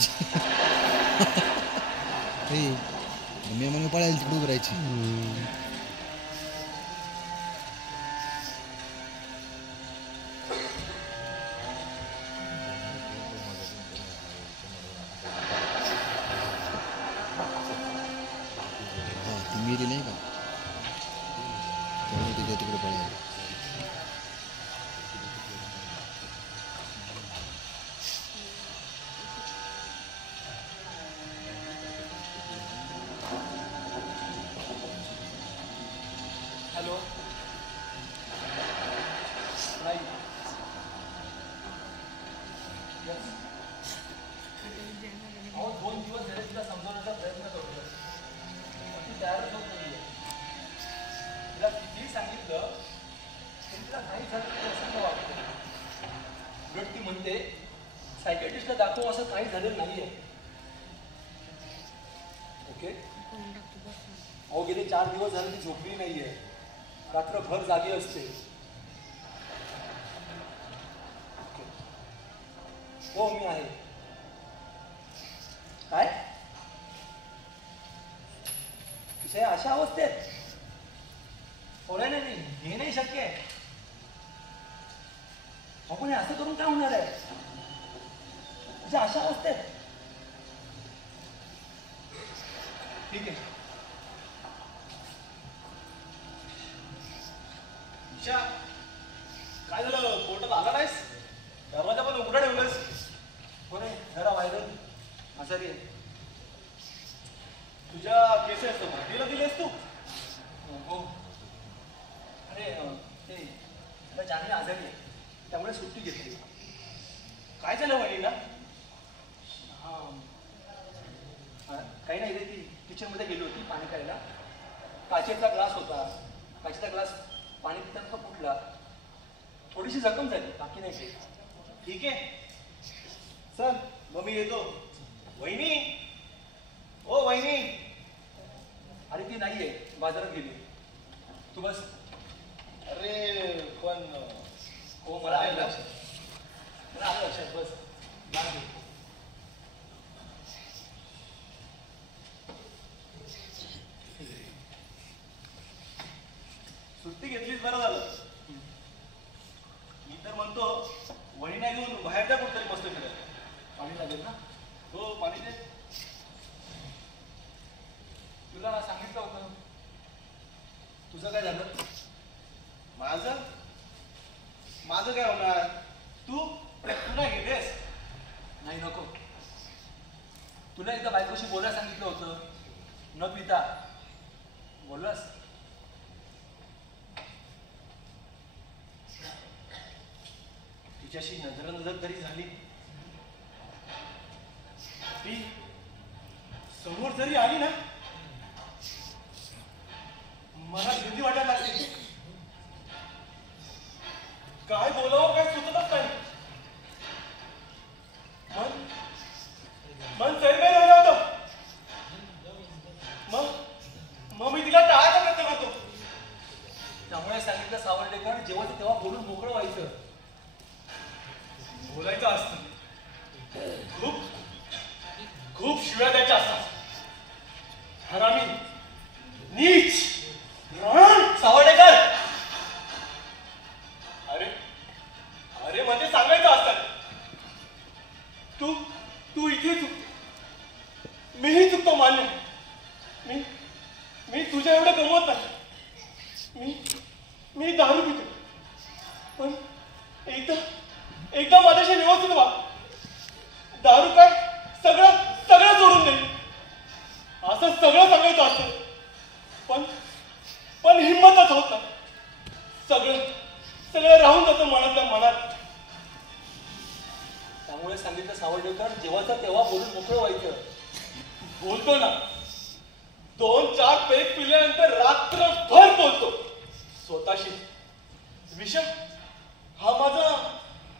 करायची. मी म्हणून पळायला तिकडे उभं राहायची. ती मिरी नाही का त्यामुळे तिकडे तिकडे पळायला. हॅलो अहो 2 दिवस झाले तिला समजवण्याचा प्रयत्न करतो, ती तयारच होत नाहीये. तिला कितीही सांगितलं तरी तिला नाही झालं तरी असं का वाटतं. उलट ती म्हणते सायकॅट्रिस्टला दाखव, असं काही झालं नाहीये. ओके अहो गेले 4 दिवस झाले ती झोपली नाहीये, रात्रभर जागी असते. हो मी आहे. काय विषय अशा अवस्थेत नाही नाही हे नाही शक्य आहे. आपण असं करून काय होणार आहे अशा अवस्थेत. ठीक आहे काय झालं, कोर्टात आला नाहीस? दरवाजा पण उघडा ठेवलास. बरे जरा व्हायरल आजारी आहे. तुझ्या केसेस भाटीला दिलेस तू? हो. अरे ते तुला जाणवी आजारी आहे त्यामुळे सुट्टी घेतली. काय झालं वहिनीला? काही नाही रे, ती किचनमध्ये गेली होती पाणी प्यायला. काचेचा ग्लास होता, काचेचा ग्लास पाणी पिताना फुटला. थोडीशी जखम झाली, बाकी नाही काही. ठीक आहे चल मग मी येतो. वहिनी ओ वहिनी. अरे ती नाहीये, बाजारात गेली. तू बस. अरे पण हो मला आलं लक्षात. बस सुट्टी घेतलीच बरं झालं. मी तर म्हणतो वहिनी घेऊन बाहेर द्या कुठतरी मस्त फिरायला. पाणी लागेल ना? हो पाणी दे. तुला सांगितलं होतं. तुझं काय झालं? माझं काय होणार? तू नाही घेतेस? नाही नको. तुला एकदा बायकोशी बोलायला सांगितलं होतं न पिता. बोललास? तिच्याशी नजर तरी झाली. ती समोर जरी आली ना मला भीती वाटायला लागली. काय बोलावं काय सुचतच नाही. मन चैरमैर झालं होतं. मग मी तिला टाळायचा प्रयत्न करतो. त्यामुळे सांगितलं सावर्डेकर जेव्हा ते तेव्हा बोलून मोकळं व्हायचं. बोलायचं असतं. खूप शिव्या द्यायच्या असतात. हरामी, नीच, सावर्डेकर. अरे म्हणजे सांगायचं असतं. तू इथे चुकतो, मीही चुकतो मान्य. मी तुझ्या एवढं गमवत नाही. मी दारू पितो, पण एकदा माझ्याशी व्यवस्थित वा. दारू काय सगळं सोडून दे असं सगळं सांगायचं असतं. पण हिंमतच होत नाही. सगळं राहून जातं मनातल्या मनात. त्यामुळे सांगितलं सावर्डेकर जेव्हा तेव्हा बोलून मोकळं व्हायचं. बोलतो ना, 2-4 पेग पिल्यानंतर रात्रभर बोलतो स्वतःशी. विषय हा माझा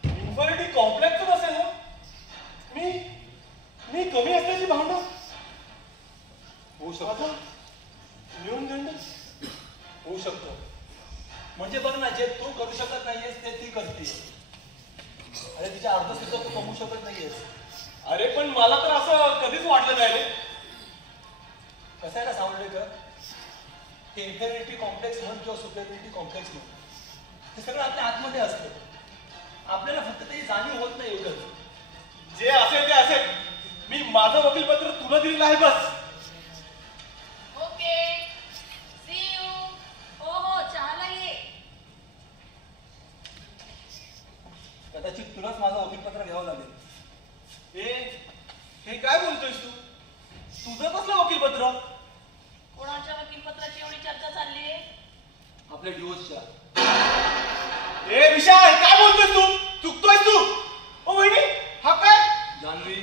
इन्फॉर्मिटी कॉम्प्लेक्सच असेल ना. मी कमी असल्याची भावना होऊ शकतो. न्यूनगंड होऊ शकतो. म्हणजे बघ ना, जे तू करू शकत नाहीयेस ते ती करते. अरे तिच्या अर्ध सुद्धा तू कमवू शकत नाहीयेस. अरे पण मला तर असं कधीच वाटलं नाही रे. कसं आहे ना सावंडेकर, हे इन्फेरिटी कॉम्प्लेक्स म्हण किंवा सुपेरिटी कॉम्प्लेक्स म्हण, हे सगळं आपल्या आतमध्ये असतं. आपल्याला फक्त त्याची जाणीव होत नाही एवढंच. जे असेल ते असेल, मी माझं वकीलपत्र तुला दिलेलं आहे बस. Okay C you. हो हो चहाला ये. कदाचित तुलाच माझं वकीलपत्र घ्यावं लागेल. हे काय बोलतोयस तू? तुझं कसलं वकीलपत्र? कोणाच्या वकीलपत्राची एवढी चर्चा चालली आहे? आपल्या डिवोर्सच्या. विशाल काय बोलतोयस तू? चुकतोयस तू. ओ वहिनी हा काय? जान्हवी,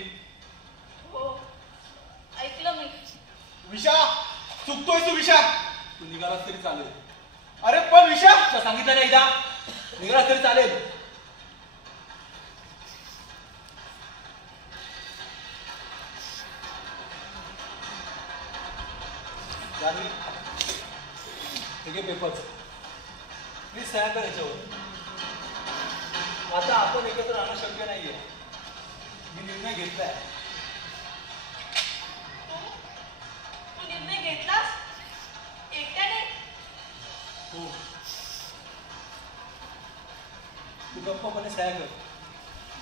हो ऐकलं मी. विशा चुकतोयस तू विशा. तू निघालास तरी चालेल. अरे पण विशा. तुला सांगितलं नाही एकदा, निघालास तरी चालेल. जान्हवी, हे घे पेपर्स. प्लीज सह्या कर याच्यावर. आता आपण एकत्र राहणं शक्य नाहीये. मी निर्णय घेतलाय. तू निर्णय घेतलास एकट्याने? हो. तू गप्पपणे सह्या कर.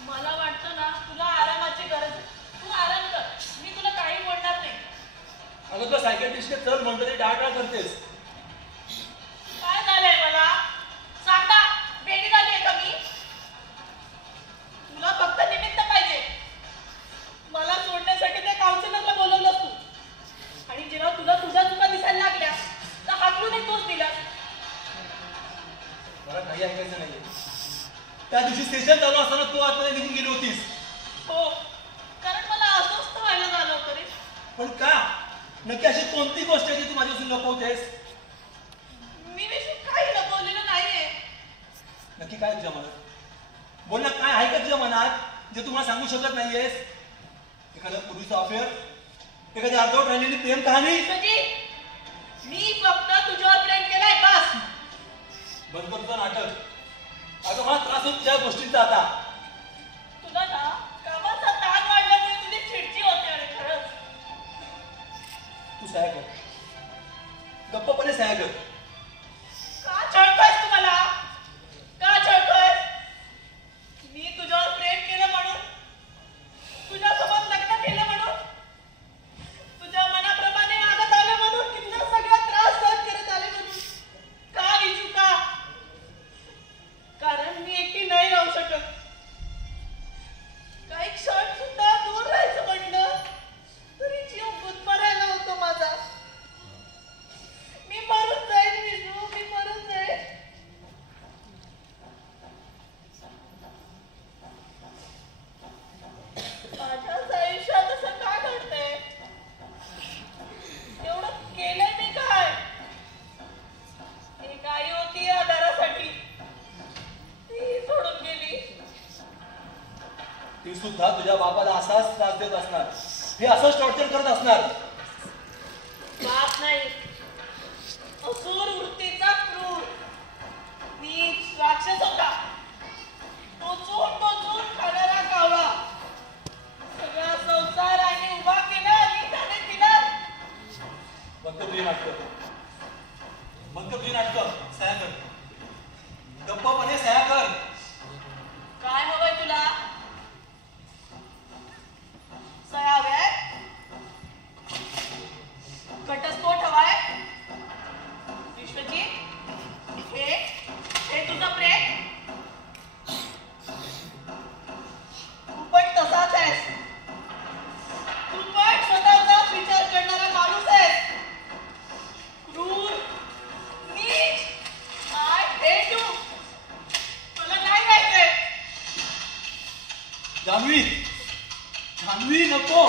मला वाटतं ना तुला आरामाची गरज आहे. तू आराम कर, मी तुला काही बोलणार नाही. अगं तुला सायकॅट्रिस्टने चल म्हणतो ते टाळटाळ करतेस. काय झालंय मला सांग ना, भेटी झाली आहे का मी? तुला फक्त निमित्त पाहिजे. मला सोडण्यासाठी त्या काउन्सिलरला बोलवलंस तू, आणि जेव्हा तुला तुझ्या चुका दिसायला लागल्या तर हाकलून तोच दिलास. मला काही ऐकायचं नाहीये. त्या दिवशी सेशन चालू असताना तू आतमध्ये निघून गेली होतीस. हो, कारण मला अस्वस्थ व्हायला झालं होतं रे. पण का? नक्की अशी कोणती गोष्ट आहे जी तू माझ्यापासून लपवतेस? मी विषयी काही लपवलेलं नाहीये. नक्की काय तुझ्या मनात? बोल ना, काय आहे का तुझ्या मनात जे तू मला सांगू शकत नाहीयेस? एखाद्या पूर्वीचा अफेअर, एखादी अर्धवट राहिलेली प्रेम कहाणी? विश्वजीत, मी फक्त तुझ्यावर प्रेम केलंय बस. बंद कर तुझं नाटक. अगं मला त्रास होतो तुझ्या गोष्टींचा आता. तुला ना कामाचा ताण वाढल्यामुळे तुझी चिडचिड होते. आणि खरंच तू सह्या कर. गप्पपणे सह्या कर. का छळतोयस तू मला? का छळतोयस? मी तुझ्यावर प्रेम केलं म्हणून, तुझ्यासोबत लग्न केलं म्हणून, तुझ्या मनाप्रमाणे वागत आलं म्हणून, की तुझा सगळा त्रास सहन करत आले म्हणून? का विजू का? कारण मी एकटी नाही राहू शकत. काही क्षण सुद्धा दूर राहायचं म्हटलं तरी जीव गुदमरायला होतो माझा. मी मरून जाईन विष्णू, मी मरून जाईन. माझ्याच आयुष्यात असं का घडतंय? एवढं केलंय मी काय? एक आई होती आधारासाठी, ती सोडून गेली. ती सुद्धा तुझ्या बापाला असाच त्रास देत असणार. हे असंच टॉर्चर करत असणार. बाप नाही, असुर वृत्तीचा क्रूर नीच राक्षस होता. टोचून खाणारा कावळा. सगळा संसार आणि उभा केला आणि त्याने तिला. बंद तुझी नाटकं. बंद तुझी नाटकं. सह्या कर. गप्पपणे सह्या कर. काय हवंय तुला? सह्या हव्याय? घटस्फोट हवाय? विश्वजीत, हे तुझं प्रेम? तू पण तसाच आहेस. तू पण स्वतःचाच विचार करणारा माणूस आहेस. क्रूर, नीच. I hate you. मला नाही राहायचंय. जान्हवी, जान्हवी नको.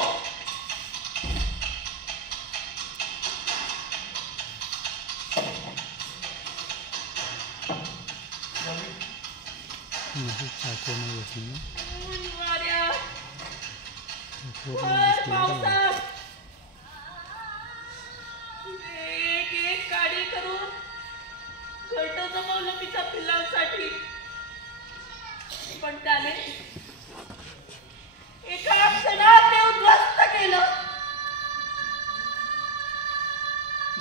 ऊन वाऱ्यात, भर पावसात एक एक काडी करून घरट जमवलं तिच्या पिल्लांसाठी. पण त्याने एका क्षणात ते उद्ध्वस्त केलं.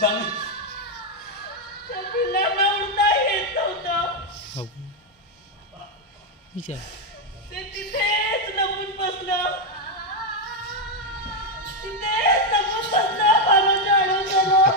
जान्हवी, त्या पिल्लांना उडता येत नव्हतं. ते तिथेच लपून बसलं. तिथेच लपून बसलं. बाबांच्या आडवं झालं.